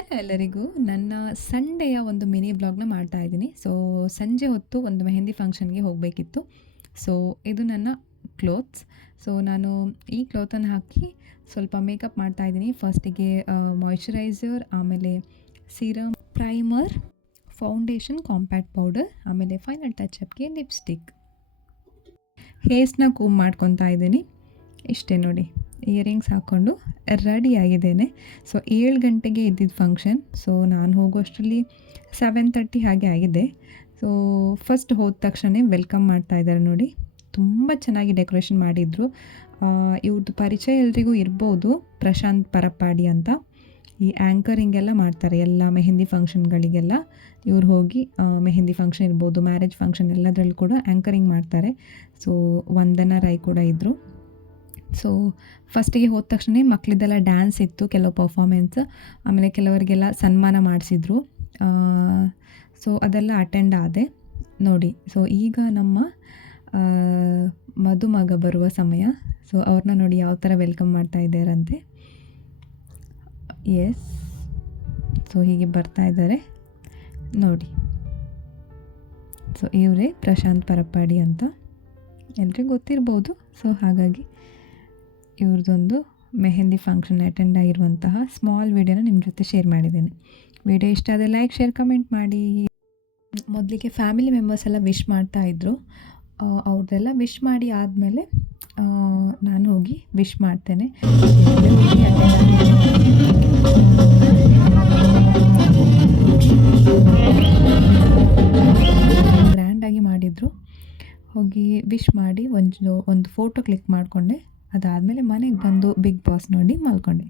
Hello ಎಲ್ಲರಿಗೂ. ನನ್ನ ಸಂಡೆಯ ಒಂದು ಮಿನಿ ವ್ಲಾಗ್ನ ಮಾಡ್ತಾ ಇದ್ದೀನಿ. ಸೊ ಸಂಜೆ ಹೊತ್ತು ಒಂದು ಮೆಹಂದಿ ಫಂಕ್ಷನ್ಗೆ ಹೋಗಬೇಕಿತ್ತು. ಸೊ ಇದು ನನ್ನ ಕ್ಲೋತ್ಸ್. ಸೊ ನಾನು ಈ ಕ್ಲೋತನ್ನು ಹಾಕಿ ಸ್ವಲ್ಪ ಮೇಕಪ್ ಮಾಡ್ತಾ ಇದ್ದೀನಿ. ಫಸ್ಟಿಗೆ ಮಾಯ್ಶ್ಚರೈಸರ್, ಆಮೇಲೆ serum, primer, foundation, compact powder, ಆಮೇಲೆ ಫೈನಲ್ ಟಚಪ್ಗೆ ಲಿಪ್ಸ್ಟಿಕ್. ಹೇರ್ಸ್ನ ಕೂಮ್ ಮಾಡ್ಕೊತಾ ಇದ್ದೀನಿ. ಇಷ್ಟೇ ನೋಡಿ, ಇಯರಿಂಗ್ಸ್ ಹಾಕ್ಕೊಂಡು ರೆಡಿಯಾಗಿದ್ದೇನೆ. ಸೊ 7 ಗಂಟೆಗೆ ಇದ್ದಿದ್ದು ಫಂಕ್ಷನ್. ಸೊ ನಾನು ಹೋಗೋಷ್ಟರಲ್ಲಿ 7:30 ಹಾಗೆ ಆಗಿದೆ. ಸೊ ಫಸ್ಟ್ ಹೋದ ತಕ್ಷಣ ವೆಲ್ಕಮ್ ಮಾಡ್ತಾ ಇದ್ದಾರೆ ನೋಡಿ. ತುಂಬ ಚೆನ್ನಾಗಿ ಡೆಕೋರೇಷನ್ ಮಾಡಿದರು. ಇವ್ರದ್ದು ಪರಿಚಯ ಎಲ್ರಿಗೂ ಇರ್ಬೋದು, ಪ್ರಶಾಂತ್ ಪರಪ್ಪಾಡಿ ಅಂತ. ಈ ಆ್ಯಂಕರಿಂಗ್ ಎಲ್ಲ ಮಾಡ್ತಾರೆ ಎಲ್ಲ ಮೆಹಂದಿ ಫಂಕ್ಷನ್ಗಳಿಗೆಲ್ಲ. ಇವ್ರು ಹೋಗಿ ಮೆಹಂದಿ ಫಂಕ್ಷನ್ ಇರ್ಬೋದು, ಮ್ಯಾರೇಜ್ ಫಂಕ್ಷನ್ ಎಲ್ಲದರಲ್ಲೂ ಕೂಡ ಆ್ಯಂಕರಿಂಗ್ ಮಾಡ್ತಾರೆ. ಸೊ ವಂದನಾ ರೈ ಕೂಡ ಇದ್ದರು. ಸೊ ಫಸ್ಟಿಗೆ ಹೋದ ತಕ್ಷಣ ಮಕ್ಕಳಿದ್ದೆಲ್ಲ ಡ್ಯಾನ್ಸ್ ಇತ್ತು, ಕೆಲವು ಪರ್ಫಾಮೆನ್ಸ್, ಆಮೇಲೆ ಕೆಲವರಿಗೆಲ್ಲ ಸನ್ಮಾನ ಮಾಡಿಸಿದ್ರು. ಸೊ ಅದೆಲ್ಲ ಅಟೆಂಡ್ ಆದೆ ನೋಡಿ. ಸೊ ಈಗ ನಮ್ಮ ಮದುಮಗ ಬರುವ ಸಮಯ. ಸೊ ಅವ್ರನ್ನ ನೋಡಿ ಯಾವ ಥರ ವೆಲ್ಕಮ್ ಮಾಡ್ತಾ ಇದ್ದಾರಂತೆ. ಎಸ್, ಸೊ ಹೀಗೆ ಬರ್ತಾ ಇದ್ದಾರೆ ನೋಡಿ. ಸೊ ಇವರೇ ಪ್ರಶಾಂತ್ ಪರಪ್ಪಾಡಿ ಅಂತ, ಎಲ್ರಿಗೂ ಗೊತ್ತಿರ್ಬೋದು. ಸೊ ಹಾಗಾಗಿ ಇವ್ರದ್ದೊಂದು ಮೆಹಂದಿ ಫಂಕ್ಷನ್ ಅಟೆಂಡ್ ಆಗಿರುವಂತಹ ಸ್ಮಾಲ್ ವೀಡಿಯೋನ ನಿಮ್ಮ ಜೊತೆ ಶೇರ್ ಮಾಡಿದ್ದೇನೆ. ವಿಡಿಯೋ ಇಷ್ಟ ಆದರೆ ಲೈಕ್, ಶೇರ್, ಕಮೆಂಟ್ ಮಾಡಿ. ಮೊದಲಿಗೆ ಫ್ಯಾಮಿಲಿ ಮೆಂಬರ್ಸ್ ಎಲ್ಲ ವಿಶ್ ಮಾಡ್ತಾಯಿದ್ರು. ಅವ್ರದ್ದೆಲ್ಲ ವಿಶ್ ಮಾಡಿ ಆದಮೇಲೆ ನಾನು ಹೋಗಿ ವಿಶ್ ಮಾಡ್ತೇನೆ. ಗ್ರ್ಯಾಂಡಾಗಿ ಮಾಡಿದರು. ಹೋಗಿ ವಿಶ್ ಮಾಡಿ ಒಂದು ಫೋಟೋ ಕ್ಲಿಕ್ ಮಾಡಿಕೊಂಡೆ. ಅದಾದಮೇಲೆ ಮನೆಗೆ ಬಂದು ಬಿಗ್ ಬಾಸ್ ನೋಡಿ ಮಲ್ಕೊಂಡೆ.